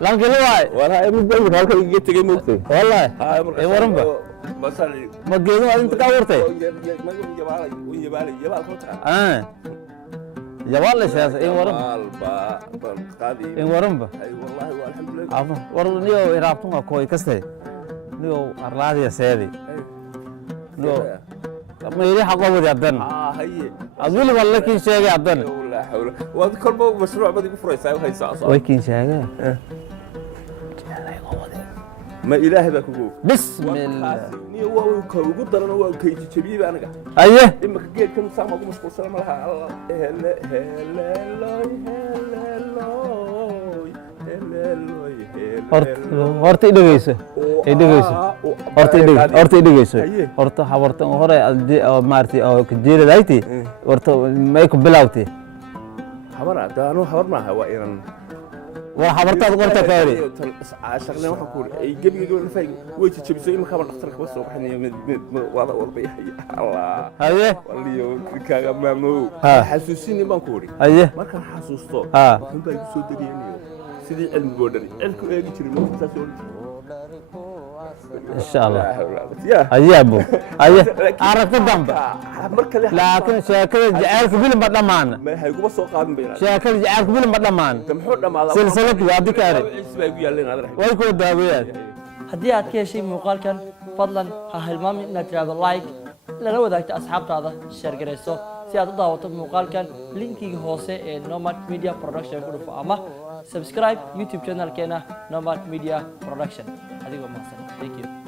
لكن لواي ولا من بين هالك جيت جاي موتي والله اي ورنبا بس ما جينو انت كاورتي ما يبالي جوال شاس اي ورنبا قادي اي ورنبا اي والله والحمد لله عفوا ورنيو يرابتو كوي كسته نيو ارلادي سيدي نيو ما يري حقه ودي عبدنا هي اقول والله كين شيغي عبدنا لا حول وهذا كل مشروع بدي بفريسا وهي ساعه وي كين شيغي ما إلهي بك بسم الله نيو وقد أنا وكيت شبيب أنا أيه إما كجيل كم سامع أقوم أشكر سلام لها الله horta idageyso horta idageyso horta habarta hore maartay oo kajeedadayti horta may ku bilawtay habara daano habar ma waa inaan waa habarta qorta kaari shaqnaa waxa ku ay gabiga fay way jabisay in ka dhakhtarka soo baxnay wada warbay Allah haye waliyo kaaga Mamow xasuusini baan ku wari haye markaan xasuusto waxaan baa soo dagaynayo sidii cilmi boodari cilku eegi jiray markaas oo إن شاء الله أيابو أيه عرفت الضمب لكن شاكل جعلك بيلم بدمان ما هيجوا بس قادم بينا شاكل جعلك بيلم بدمان سلسلة وادي كاري ويكون داويات haddii aad ka heshay muuqaalkan fadlan ha hilmaamin inaad tiraahdo like lana wadaagto asxaabtaada share gareyso si aad u daawato muuqaalkan linkiga hoose ee Nomad Media Production ku dhufo ama subscribe YouTube channelkeena Nomad Media Production adigoo mahadsan thank you